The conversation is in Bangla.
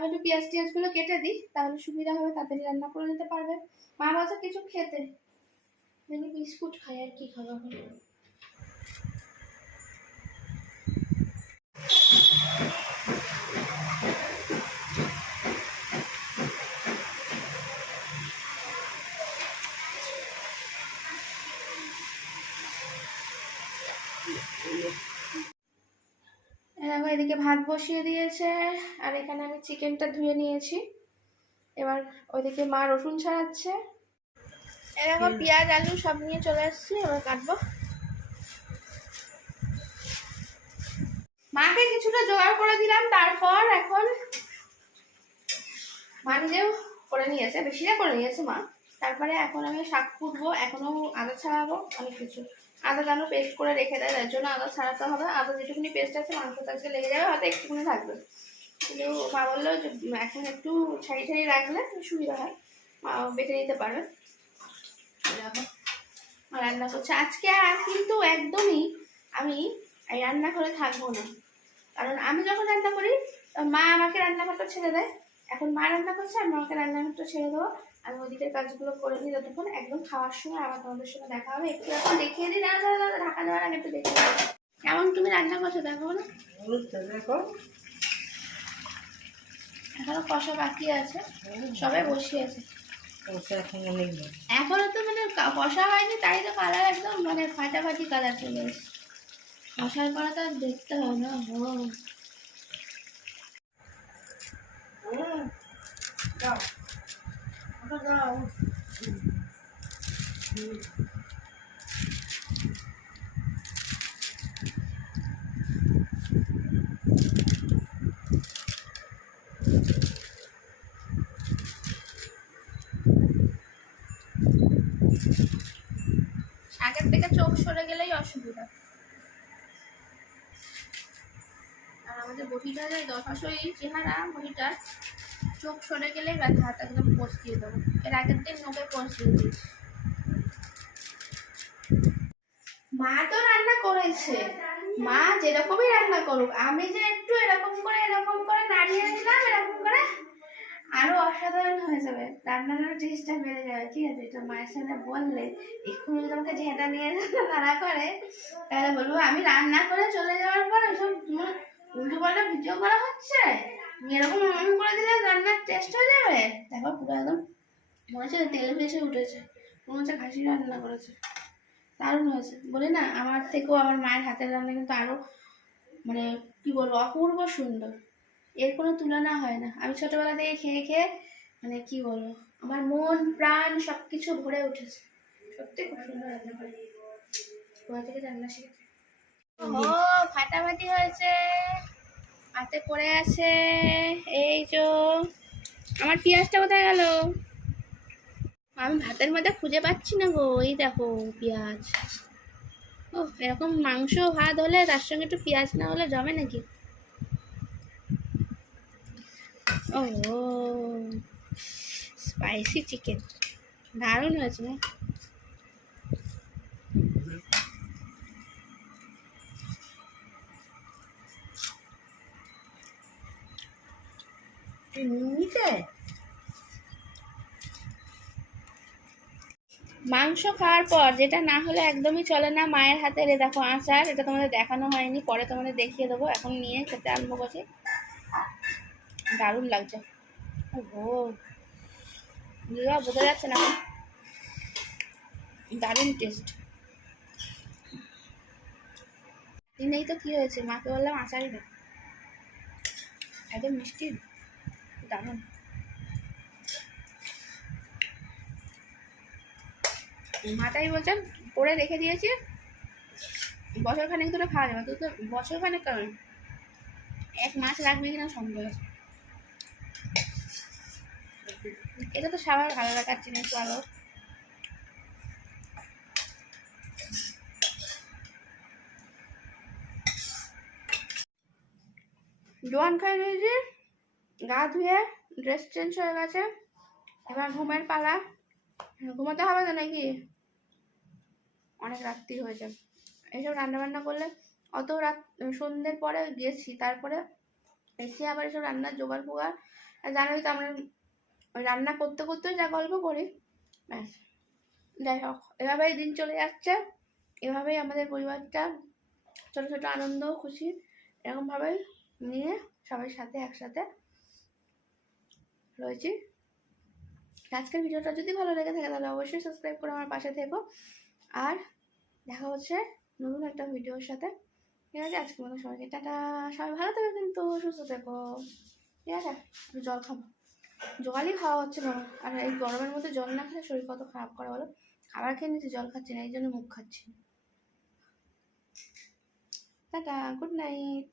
আমি একটু পেঁয়াজ টিয়াজগুলো কেটে দিই, তাহলে সুবিধা হবে, তাড়াতাড়ি রান্না করে নিতে পারবে। মা বলছে কিছু খেতে দেখি বিস্কুট খাই, আর কি খাব এই দেখো এদিকে ভাত বসিয়ে দিয়েছে আর এখানে আমি চিকেনটা ধুয়ে নিয়েছি। এবার ওইদিকে মা রসুন ছাড়াচ্ছে। দেখো পেঁয়াজ আলু সব নিয়ে চলে আসছি এবার কাটবো। মাকে কিছুটা জোগাড় করে দিলাম তারপর এখন মা নিজেও করে নিয়েছে বেশিটা করে নিয়েছে মা। তারপরে এখন আমি শাক কুটবো এখনও আদা ছাড়াবো অনেক কিছু। আদা যেন পেস্ট করে রেখে দেয়, তার জন্য আদা ছাড়াতে হবে। আদা যেটুকুনি পেস্ট আছে মাংসতে আজকে লেগে যাবে, হয়তো একটুখানি থাকবে। কিন্তু মা বলল যে এখন একটু ছাড়ি ছাড়ি রাখলে সুবিধা হয়। মা বেটে নিতে পারবে। রান্না করছে। আজকে আর কিন্তু একদমই আমি রান্না করে থাকব না। কারণ আমি যখন রান্না করি, মা আমাকে রান্নাঘরটা ছেড়ে দেয়। এখন মা রান্না করছে আমি আমাকে রান্নাঘরটা ছেড়ে দেবো। আমি ওদিকের কাজগুলো করে নিই যতক্ষণ। একদম খাওয়ার সময় আবার তোমাদের সঙ্গে দেখা হবে। একটু এখন দেখিয়ে দিই না ঢাকা দেওয়ার আগে একটু দেখিয়ে দিই। কেমন তুমি রান্না করছ দেখো না দেখো। এখনও কষা বাকি আছে। সবাই বসিয়েছে এখন তো মানে কষা হয়নি তাই তো কালার একদম মানে ফাটাফাটি কালার চলে এসেছে। কষার পরে তো আর দেখতে হয় না ও দাও থেকে চোখ সরে গেলেই অসুবিধা। আমাদের বটিটা যে দশাশই চেহারা বটিটার চোখ সরে গেলেই ব্যথা হাত একদম পোষ দিয়ে দেবো। এর আগের দিন নোকে পোষ দিয়ে দিয়েছি। মা তো রান্না করেছে। মা যেরকমই রান্না করুক, আমি যে একটু এরকম করে এরকম করে নাড়িয়ে দিলাম এরকম করে আরও অসাধারণ হয়ে যাবে। রান্নার টেস্টটা বেড়ে যাবে, ঠিক আছে? এটা মায়ের সাথে বললে, এক্ষুনি আমাকে ঝেঁটা নিয়ে তারা করে, তাহলে বলব, আমি রান্না করে চলে যাওয়ার উল্টো পাল্টা ভিডিও করা হচ্ছে? এরকম এমন করে দিলে রান্নার টেস্ট হয়ে যাবে? দেখো, পুরো একদম মনে হচ্ছে তেল ভেসে উঠেছে। মনে হচ্ছে খাসি রান্না করেছে। দারুণ হয়েছে। বলি না, আমার থেকেও আমার মায়ের হাতের রান্না কিন্তু আরও মানে কি বলব, অপূর্ব সুন্দর। এর কোনো তুলনা হয় না। আমি ছোটবেলা থেকে খেয়ে খেয়ে মানে কি বলব, আমার মন, প্রাণ সব কিছু ভরে উঠেছে। সত্যি খুব সুন্দর রান্না করে। থেকে রান্না শিখেছে। ও ফাটাফাটি হয়েছে। হাতে পড়ে আছে। এই যে, আমার পেঁয়াজটা কোথায় গেল? আমি ভাতের মধ্যে খুঁজে পাচ্ছি না গো, এই দেখো পেঁয়াজ। ও এরকম মাংস, ভাত হলে তার সঙ্গে একটু পেঁয়াজ না হলে জমে নাকি? ও স্পাইসি চিকেন দারুণ হয়েছে না? মাংস খাওয়ার পর যেটা না হলে একদমই চলে না মায়ের হাতের এ দেখো আচার, এটা তোমাদের দেখানো হয়নি, পরে তোমাদের দেখিয়ে দেবো, এখন নিয়ে খেতে আরম্ভ করছি। দারুণ লাগছে। ও বোঝা যাচ্ছে না। দারুণ টেস্ট নেই তো, কি হয়েছে? মাকে বললাম আচারই দেখ একদম মিষ্টি। দারুণ। মাটাই বলছেন করে রেখে দিয়েছি। বছর খানেক ধরে খাওয়া যাবে তো বছর খানেক কারণ? এক মাস লাগবে কিনা সন্দেহ এটা তো সবার ভালো লাগার জিনিস, ভালো। জোয়ান খাই নিয়েছি গা ধুয়ে ড্রেস চেঞ্জ হয়ে গেছে। এবার ঘুমের পালা। ঘুমাতে হবে তো নাকি? অনেক রাত্রি হয়ে যাবে এইসব রান্না বান্না করলে অত রাত, সন্ধ্যের পরে গেছি, তারপরে এসে আবার এসব রান্নার জোগাড় আর জানোই তো আমরা রান্না করতে করতে যা গল্প করি। ব্যাস। যাই হোক, এভাবেই দিন চলে যাচ্ছে। এভাবেই আমাদের পরিবারটা ছোটো ছোটো আনন্দ খুশি। এরকমভাবেই নিয়ে সবার সাথে একসাথে রয়েছি। আজকের ভিডিওটা যদি ভালো লেগে থাকে, তাহলে অবশ্যই সাবস্ক্রাইব করে আমার পাশে থেকো। আর দেখা হচ্ছে নতুন একটা ভিডিওর সাথে। ঠিক আছে, আজকের মতো সবাইকে টাটা। সবাই ভালো থাকো কিন্তু, সুস্থ থেকো। ঠিক আছে জল খাব জলই খাওয়া হচ্ছে না। আর এই গরমের মধ্যে জল না খেলে শরীর কত খারাপ করে বলো? খাবার খেয়ে নিচ্ছি জল খাচ্ছি না, এই জন্য মুখ খাচ্ছি। Tata good night